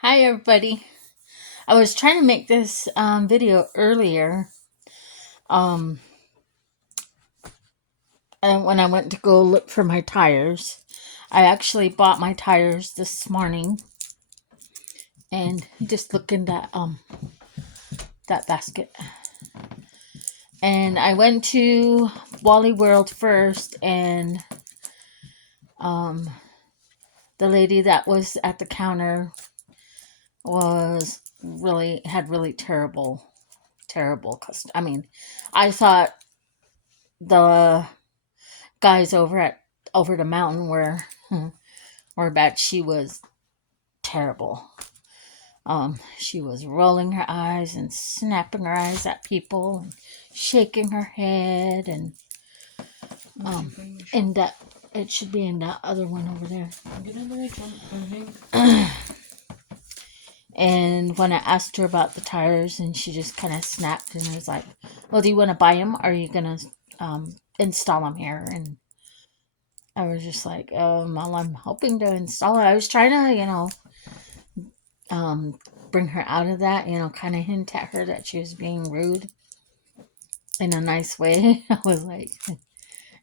Hi everybody. I was trying to make this video earlier. Um, and when I went to go look for my tires, I actually bought my tires this morning, and just look in that basket. And I went to Wally World first, and um, the lady that was at the counter was had really terrible custom. I mean, I thought the guys over the mountain were bad. She was terrible. She was rolling her eyes and snapping her eyes at people and shaking her head um and that it should be in that other one over there. And when I asked her about the tires, and she just kind of snapped and was like, "Well, do you want to buy them, or are you gonna install them here?" And I was just like, well, I'm hoping to install it. I was trying to, um, bring her out of that, kind of hint at her that she was being rude in a nice way. I was like,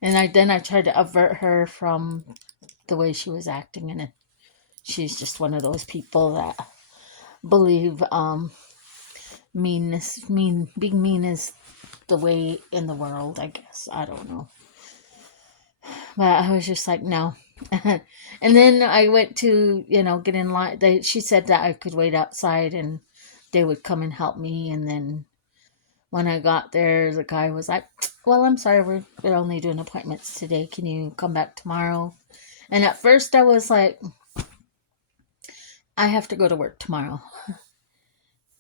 and I tried to avert her from the way she was acting, and she's just one of those people that believe being mean is the way in the world. I guess I don't know, but I was just like, no. And then I went to, get in line. She said that I could wait outside and they would come and help me. And then when I got there, the guy was like, "Well, I'm sorry, we're only doing appointments today. Can you come back tomorrow?" And at first I was like, I have to go to work tomorrow.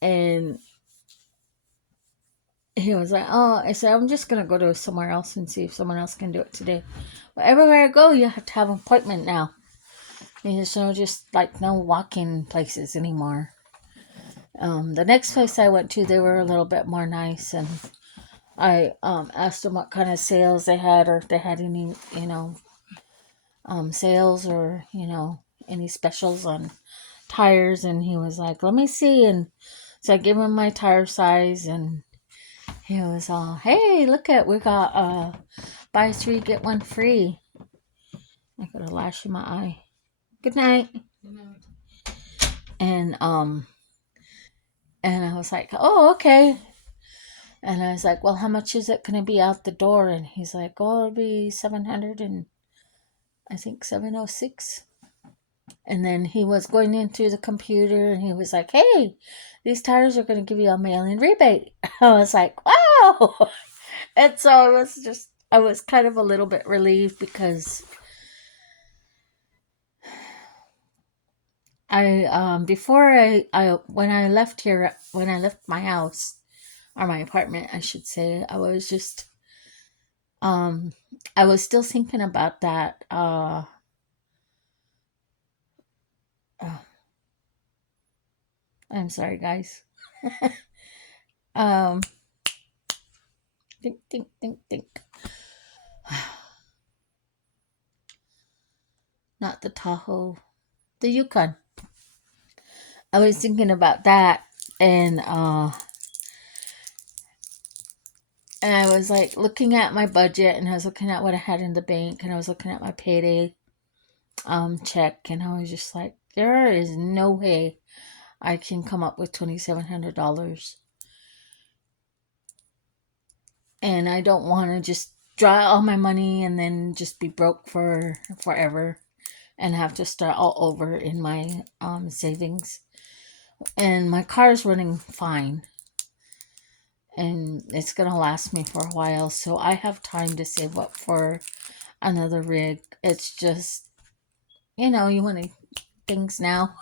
And he was like, "Oh," I said, "I'm just going to go to somewhere else and see if someone else can do it today. But everywhere I go, you have to have an appointment now. And there's just like no walk-in places anymore." The next place I went to, they were a little bit more nice, and I asked them what kind of sales they had, or if they had any, sales, or any specials on tires. And he was like, "Let me see." And so I gave him my tire size, and he was all, "Hey, look at, we got buy three get one free." I got a lash in my eye. Good night. And I was like, "Oh, okay." And I was like, "Well, how much is it going to be out the door?" And he's like, "Oh, it'll be 700 and I think 706." And then he was going into the computer, and he was like, "Hey, these tires are going to give you a mail-in rebate." I was like, "Wow." And so I was kind of a little bit relieved, because before when I left here, when I left my house, or my apartment, I should say, um, I was still thinking about that, uh, I'm sorry, guys. um, think. Not the Tahoe, the Yukon. I was thinking about that, and I was like looking at my budget, and I was looking at what I had in the bank, and I was looking at my payday check, and I was just like, there is no way I can come up with $2,700, and I don't want to just draw all my money and then just be broke for forever and have to start all over in my savings. And my car's running fine, and it's gonna last me for a while, so I have time to save up for another rig. It's just, you want things now.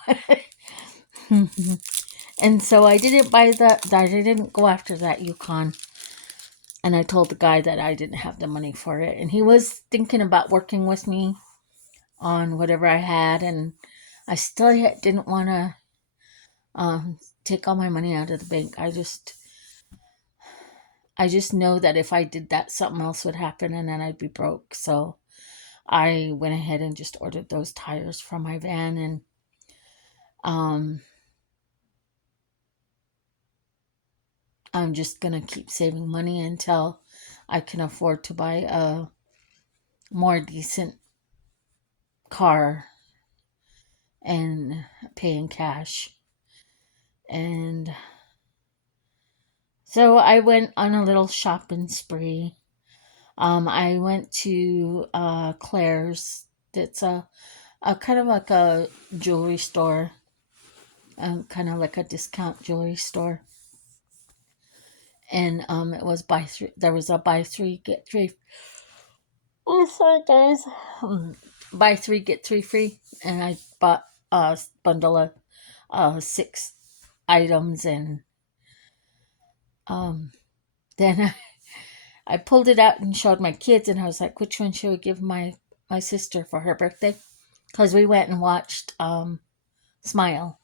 And so I didn't buy that. I didn't go after that Yukon. And I told the guy that I didn't have the money for it, and he was thinking about working with me on whatever I had, and I still didn't want to take all my money out of the bank. I just know that if I did that, something else would happen, and then I'd be broke. So I went ahead and just ordered those tires for my van, and I'm just gonna keep saving money until I can afford to buy a more decent car and pay in cash. And so I went on a little shopping spree. I went to Claire's. It's a kind of like a jewelry store, kind of like a discount jewelry store. And it was buy three. There was a buy three get three. Oh, sorry guys. Buy three get three free, and I bought a bundle of six items, and um, then I pulled it out and showed my kids, and I was like, "Which one should we give my sister for her birthday?" Because we went and watched Smile.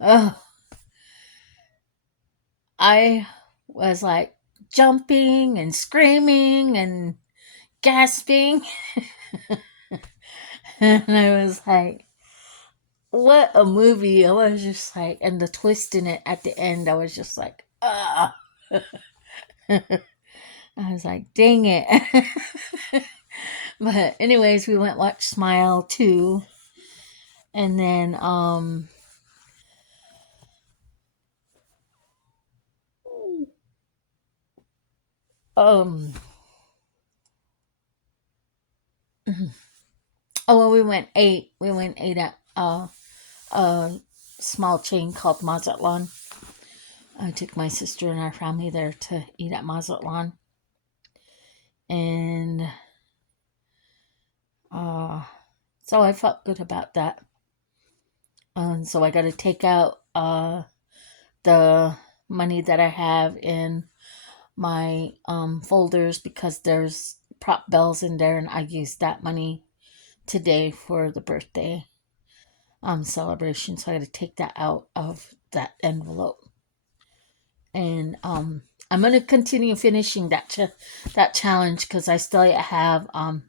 Oh, I was like jumping and screaming and gasping, and I was like, "What a movie!" I was just like, and the twist in it at the end, I was just like, "Ah." I was like, dang it. But anyways, we went watch Smile 2. And then um oh well, we went ate at a small chain called Mazatlan. I took my sister and our family there to eat at Mazatlan. And uh so I felt good about that. And so I got to take out the money that I have in my folders because there's prop bells in there, and I used that money today for the birthday celebration. So I got to take that out of that envelope, and I'm gonna continue finishing that challenge because I still have um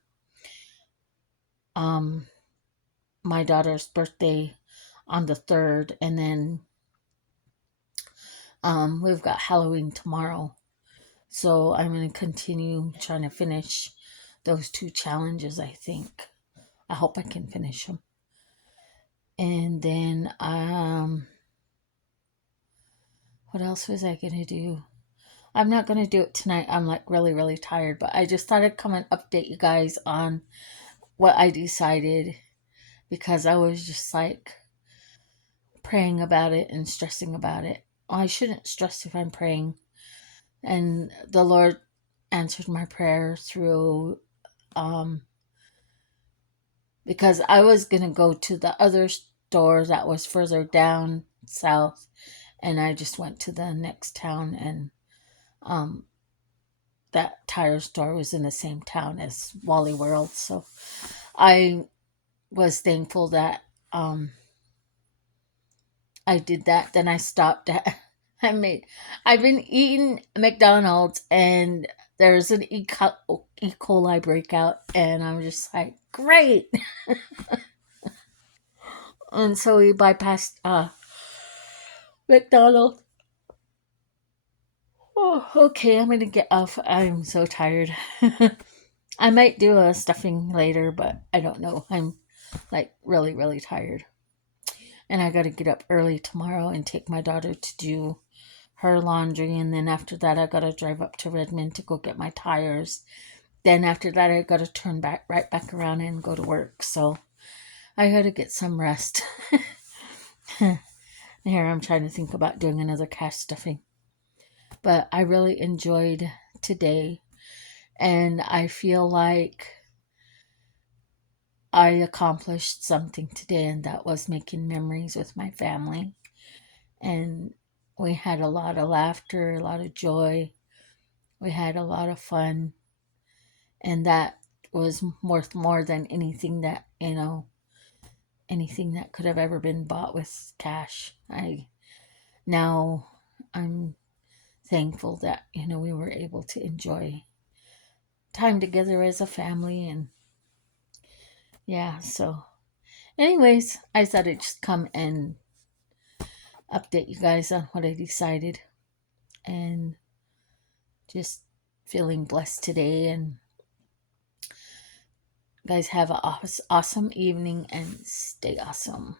my daughter's birthday on the 3rd, and then we've got Halloween tomorrow. So I'm going to continue trying to finish those two challenges, I think. I hope I can finish them. And then, what else was I going to do? I'm not going to do it tonight. I'm like really, really tired, but I just thought I'd come and update you guys on what I decided because I was just like praying about it and stressing about it. I shouldn't stress if I'm praying. And the Lord answered my prayer through um because I was going to go to the other store that was further down south, and I just went to the next town, and um, that tire store was in the same town as Wally World. So I was thankful that I did that. Then I stopped at, I've been eating McDonald's, and there's an E. coli breakout, and I'm just like, great. And so we bypassed McDonald's. Oh, okay, I'm gonna get off. I'm so tired. I might do a stuffing later, but I don't know. I'm like really, really tired. And I gotta get up early tomorrow and take my daughter to do her laundry. And then after that, I gotta drive up to Redmond to go get my tires. Then after that, I gotta turn back right back around and go to work. So I gotta get some rest. Here, I'm trying to think about doing another cash stuffing. But I really enjoyed today, and I feel like I accomplished something today, and that was making memories with my family. And we had a lot of laughter, a lot of joy. We had a lot of fun, and that was worth more than anything that, anything that could have ever been bought with cash. Now I'm thankful that, we were able to enjoy time together as a family. And yeah, so anyways, I thought I'd just come and update you guys on what I decided. and just feeling blessed today. And guys, have an awesome evening and stay awesome.